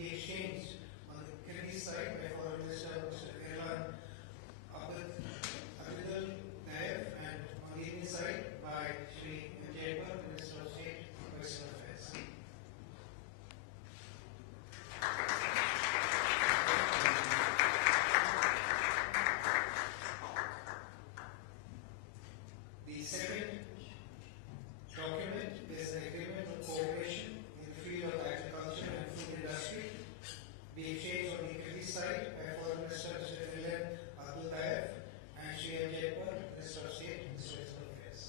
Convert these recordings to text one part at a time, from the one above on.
be exchanged on the Kyrgyz side by Foreign Minister Mr. Erlan Abdul and on the Indian side by Shri Jaipur, Minister of State for Western Affairs. The second document is an agreement of cooperation in the field of agriculture and food industry. Be exchanged on the Kyrgyz side by Foreign Minister Mr. Erlan Abdul and Shri Jaipur, Minister of State and Western Affairs.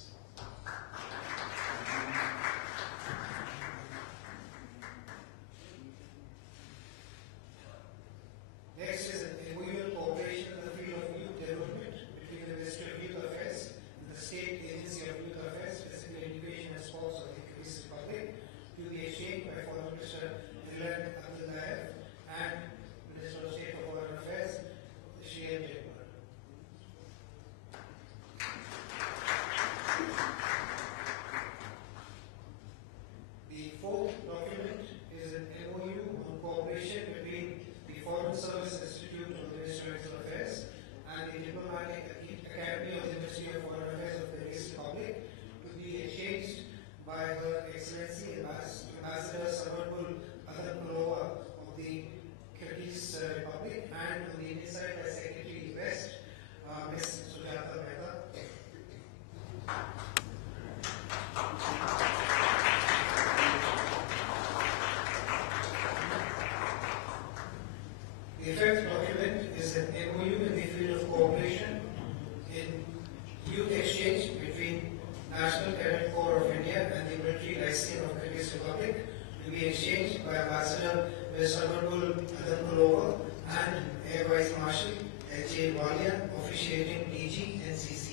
Next is an MOU cooperation in the field of youth development between the Ministry of Youth Affairs and the State Agency of Youth Affairs, Physical Education and Sports of the Kyrgyz Republic, to be exchanged by Foreign Minister Erlan Abdul and Minister of State for Foreign Affairs, Shri Jaipur. The fourth document is an MOU on cooperation between the Foreign Service Institute of the Ministry of External Affairs and the Diplomatic Academy of the Ministry of Foreign Affairs of the Kyrgyz Republic, to be exchanged by Her Excellency Ambassador Samarkul Adamkulova of the Kyrgyz Republic, and on the Indian side by Secretary West, Ms. Sujata Mehta. The fifth document is an MOU in the field of cooperation in youth exchange between National Cadet Corps of India and the Military Lyceum of Kyrgyz Republic, to be exchanged by Ambassador Ms. Samarkul Adamkulova and Air Vice Marshal H.A. Walia, officiating DG NCC.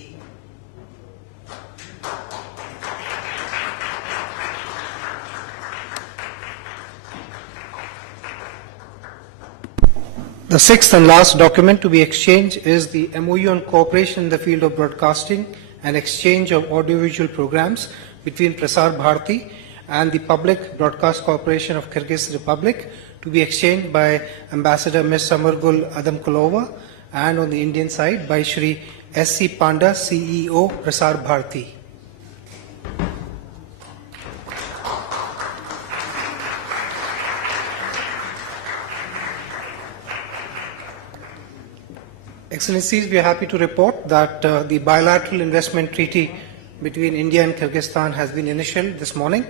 The sixth and last document to be exchanged is the MOU on cooperation in the field of broadcasting and exchange of audiovisual programs between Prasar Bharati and the Public Broadcast Corporation of Kyrgyz Republic, to be exchanged by Ambassador Ms. Samarkul Adamkulova, and on the Indian side by Shri S.C. Panda, CEO, Prasar Bharati. Excellencies, we are happy to report that the bilateral investment treaty between India and Kyrgyzstan has been initialed this morning,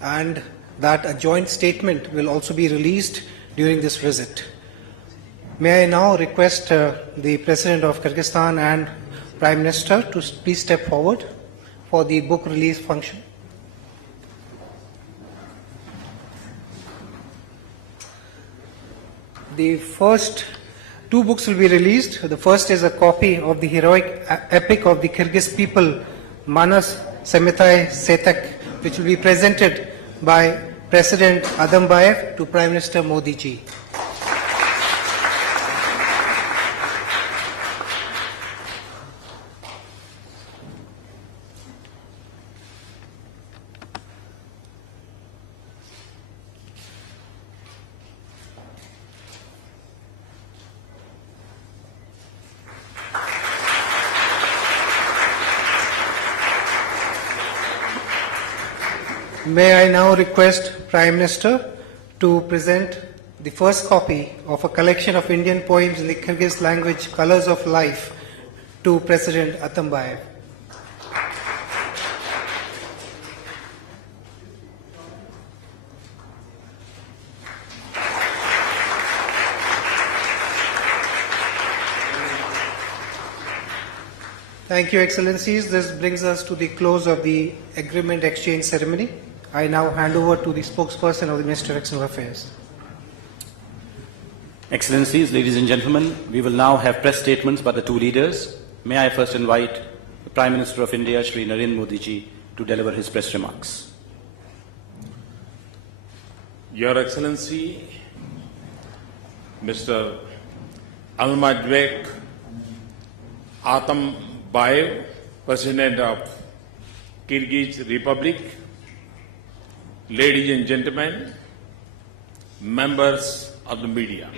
and that a joint statement will also be released during this visit. May I now request the President of Kyrgyzstan and Prime Minister to please step forward for the book release function. The first two books will be released. The first is a copy of the heroic epic of the Kyrgyz people, Manas Semitai Setak, which will be presented by President Adambayev to Prime Minister Modi ji. May I now request Prime Minister to present the first copy of a collection of Indian poems in the Kyrgyz language, Colors of Life, to President Atambayev. Thank you, Excellencies. This brings us to the close of the agreement exchange ceremony. I now hand over to the spokesperson of the Ministry of External Affairs. Excellencies, ladies and gentlemen, we will now have press statements by the two leaders. May I first invite the Prime Minister of India, Shri Narendra Modi ji, to deliver his press remarks. Your Excellency, Mr. Almadbek Atambayev, President of Kyrgyz Republic, ladies and gentlemen, members of the media.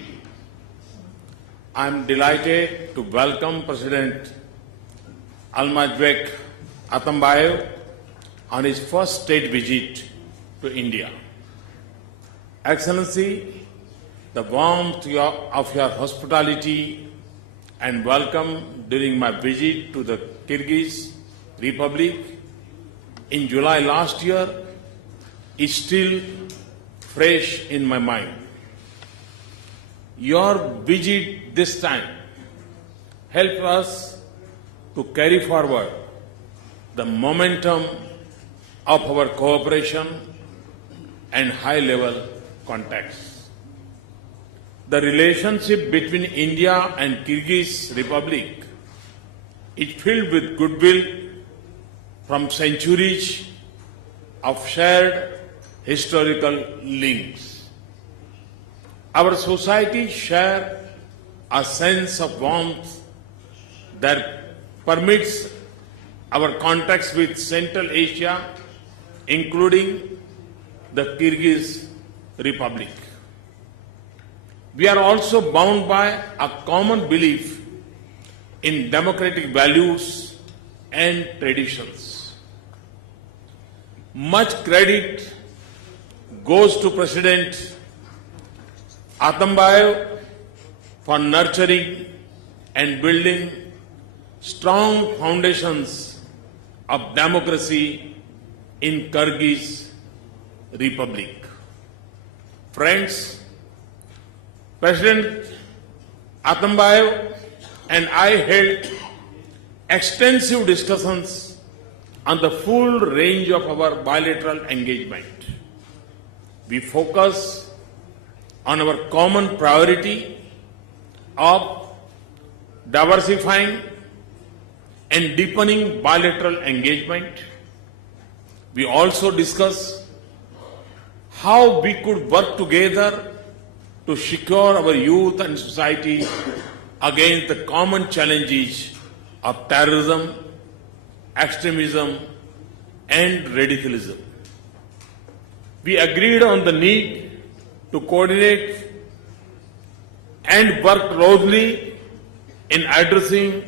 I am delighted to welcome President Almazbek Atambayev on his first state visit to India. Excellency, the warmth of your hospitality and welcome during my visit to the Kyrgyz Republic in July last year is still fresh in my mind. Your visit this time helped us to carry forward the momentum of our cooperation and high-level contacts. The relationship between India and Kyrgyz Republic is filled with goodwill from centuries of shared historical links. Our societies share a sense of warmth that permits our contacts with Central Asia, including the Kyrgyz Republic. We are also bound by a common belief in democratic values and traditions. Much credit goes to President Atambayev for nurturing and building strong foundations of democracy in Kyrgyz Republic. Friends, President Atambayev and I held extensive discussions on the full range of our bilateral engagement. We focus on our common priority of diversifying and deepening bilateral engagement. We also discuss how we could work together to secure our youth and society against the common challenges of terrorism, extremism, and radicalism. We agreed on the need to coordinate and work closely in addressing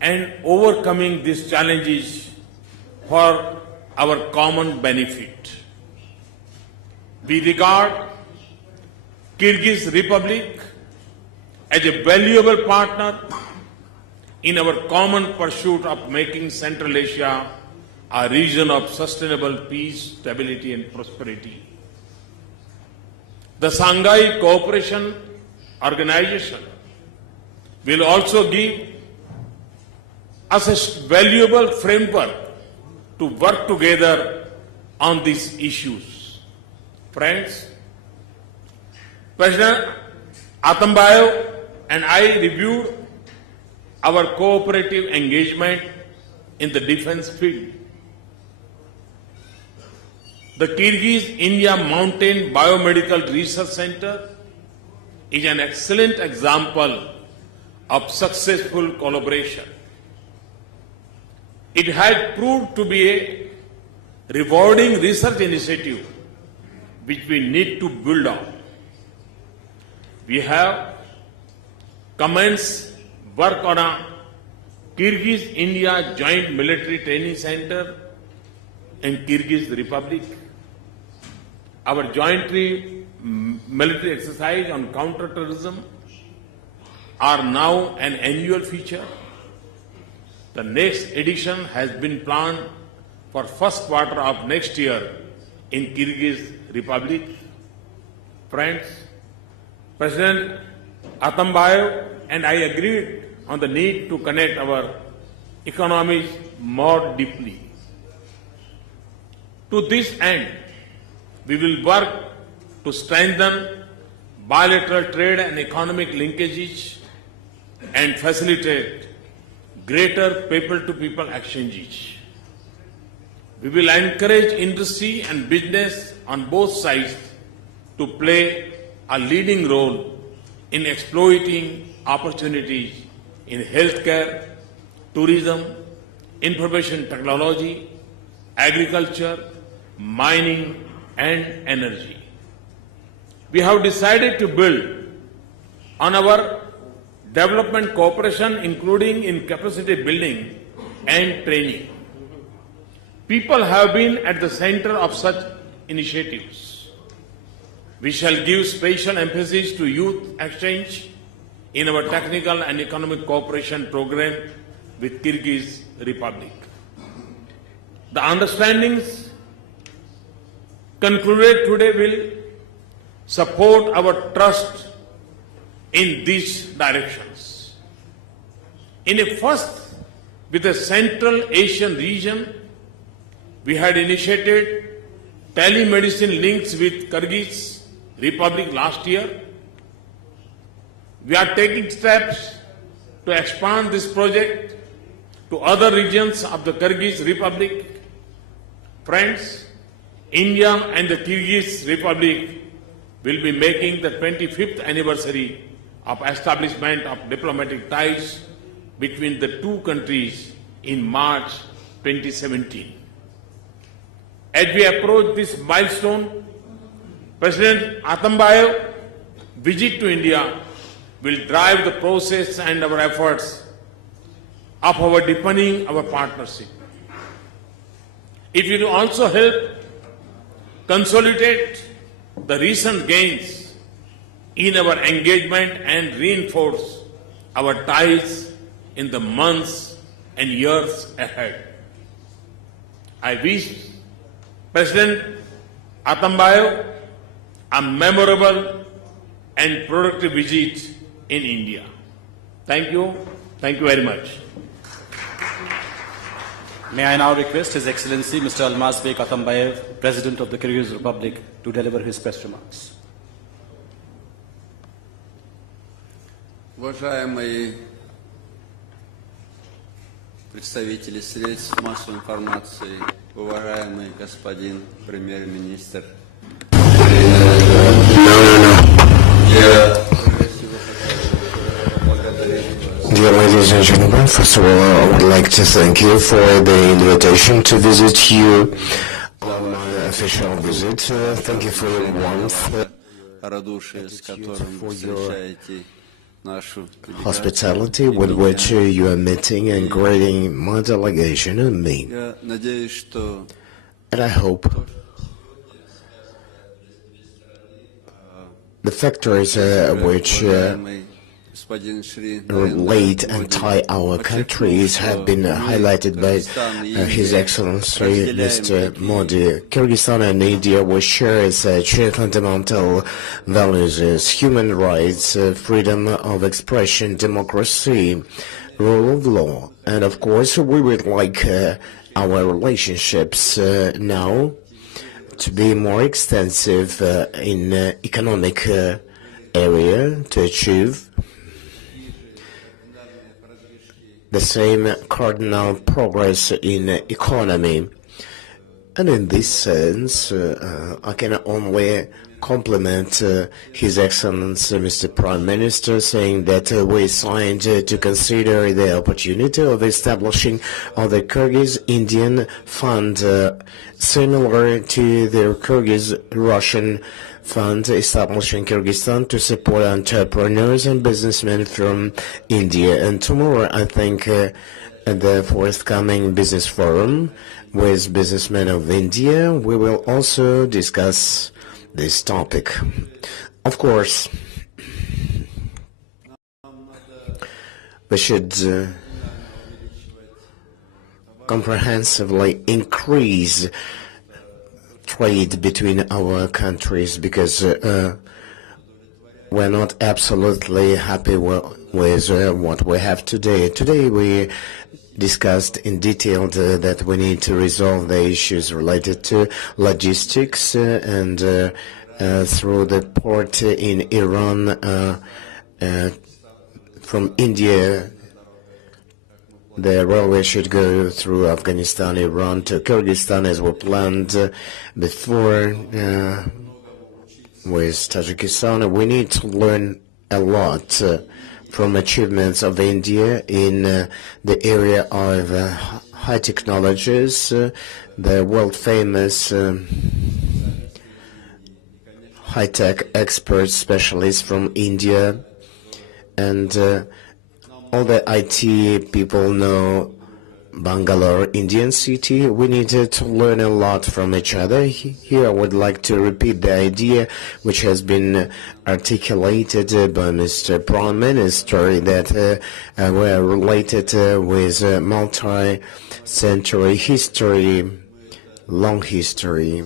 and overcoming these challenges for our common benefit. We regard Kyrgyz Republic as a valuable partner in our common pursuit of making Central Asia a region of sustainable peace, stability, and prosperity. The Shanghai Cooperation Organization will also give us a valuable framework to work together on these issues. Friends, President Atambayev and I reviewed our cooperative engagement in the defense field. The Kyrgyz-India Mountain Biomedical Research Center is an excellent example of successful collaboration. It had proved to be a rewarding research initiative which we need to build on. We have commenced work on a Kyrgyz-India Joint Military Training Center in Kyrgyz Republic. Our jointly military exercise on counter-terrorism are now an annual feature. The next edition has been planned for first quarter of next year in Kyrgyz Republic. Friends, President Atambayev and I agreed on the need to connect our economies more deeply. To this end, we will work to strengthen bilateral trade and economic linkages and facilitate greater people-to-people exchanges. We will encourage industry and business on both sides to play a leading role in exploiting opportunities in healthcare, tourism, information technology, agriculture, mining, and energy. we have decided to build on our development cooperation, including in capacity building and training. People have been at the center of such initiatives. We shall give special emphasis to youth exchange in our technical and economic cooperation program with Kyrgyz Republic. The understandings concluded today will support our trust in these directions. In a first with the Central Asian region, we had initiated telemedicine links with Kyrgyz Republic last year. We are taking steps to expand this project to other regions of the Kyrgyz Republic. Friends, India and the Kyrgyz Republic will be making the 25th anniversary of establishment of diplomatic ties between the two countries in March 2017. As we approach this milestone, President Atambayev's visit to India will drive the process and our efforts of our deepening our partnership. It will also help consolidate the recent gains in our engagement and reinforce our ties in the months and years ahead. I wish President Atambayev a memorable and productive visit in India. Thank you. Thank you very much. May I now request His Excellency Mr. Almazbek Atambayev, President of the Kyrgyz Republic, to deliver his press remarks. Уважаемые представители средств массовой информации, уважаемый господин премьер-министр, Dear ladies and gentlemen, first of all, I would like to thank you for the invitation to visit you on my official visit. Thank you for your warmth, радушие, с которым вы встречаете нашу hospitality with which you are meeting and greeting my delegation and me. Я надеюсь, что And I hope the factors which господин Шри relate and tie our countries have been highlighted by His Excellency Mr. Modi. Kyrgyzstan and India will share such fundamental values as human rights, freedom of expression, democracy, rule of law. And of course, we would like our relationships now to be more extensive in economic area to achieve the same cardinal progress in economy. And in this sense, I can only compliment His Excellency Mr. Prime Minister, saying that we signed to consider the opportunity of establishing the Kyrgyz-Indian Fund, similar to the Kyrgyz-Russian Fund established in Kyrgyzstan to support entrepreneurs and businessmen from India. And tomorrow, I think, at the forthcoming business forum with businessmen of India, we will also discuss this topic. Of course, we should comprehensively increase trade between our countries, because we're not absolutely happy with what we have today. Today we discussed in detail that we need to resolve the issues related to logistics and through the port in Iran from India. The railway should go through Afghanistan, Iran to Kyrgyzstan as we planned before with Tajikistan. We need to learn a lot from achievements of India in the area of high technologies, the world-famous high-tech experts, specialists from India, and all the IT people know Bangalore, Indian city. We needed to learn a lot from each other. Here I would like to repeat the idea which has been articulated by Mr. Prime Minister that were related with multi-century history, long history.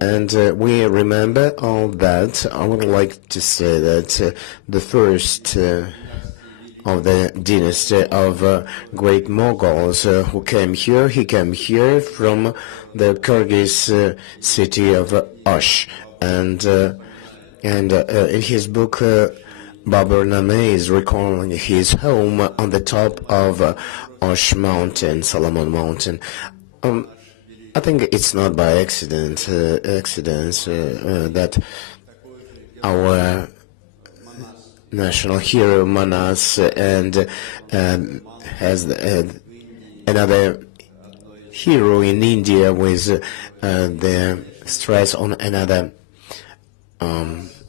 And we remember all that. I would like to say that the first of the dynasty of great Mongols who came here. He came here from the Kyrgyz city of Osh, and in his book Babur Name is recalling his home on the top of Osh Mountain, Solomon Mountain. I think it's not by accidents that our national hero Manas and has another hero in India with the stress on another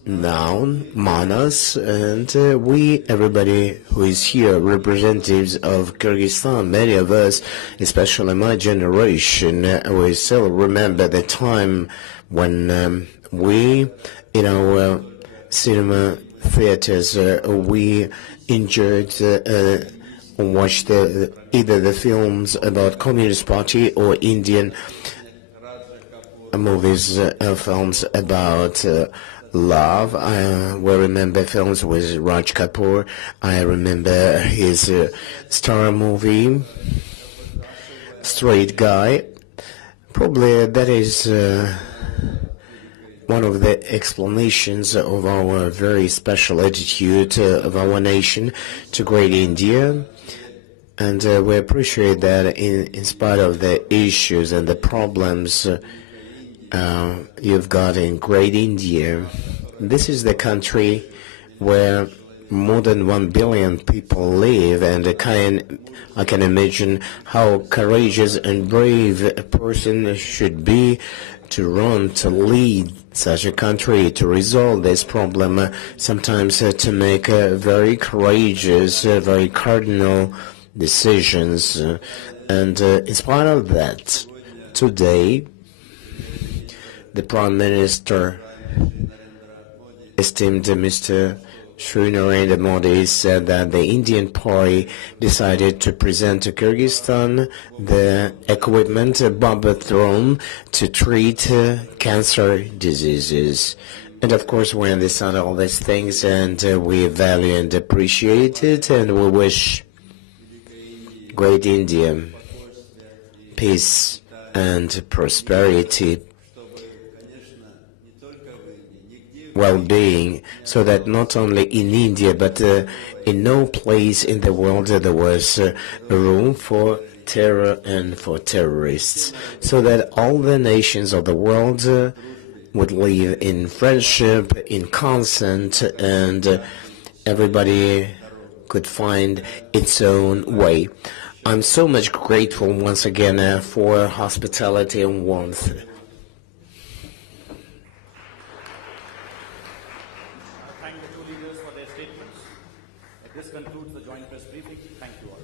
noun, Manas, and everybody who is here, representatives of Kyrgyzstan, many of us, especially my generation, we still remember the time when we, in our cinema theaters, we enjoyed watched either the films about Communist Party or Indian movies, films about love. We remember films with Raj Kapoor. I remember his star movie, Straight Guy. Probably that is one of the explanations of our very special attitude of our nation to great India. And we appreciate that in spite of the issues and the problems you've got in great India, this is the country where more than 1 billion people live, and I can imagine how courageous and brave a person should be to run, to lead such a country, to resolve this problem, sometimes to make very courageous, very cardinal decisions. And in spite of that, today, the Prime Minister, esteemed Mr. Shri Narendra Modi, said that the Indian party decided to present to Kyrgyzstan the equipment, a Bombotron, to treat cancer diseases. And of course we understand all these things, and we value and appreciate it, and we wish great India peace and prosperity, well-being, so that not only in India but in no place in the world there was room for terror and for terrorists, so that all the nations of the world would live in friendship, in consent, and everybody could find its own way. I'm so much grateful once again for hospitality and warmth. Thank the two leaders for their statements. This concludes the joint press briefing. Thank you all.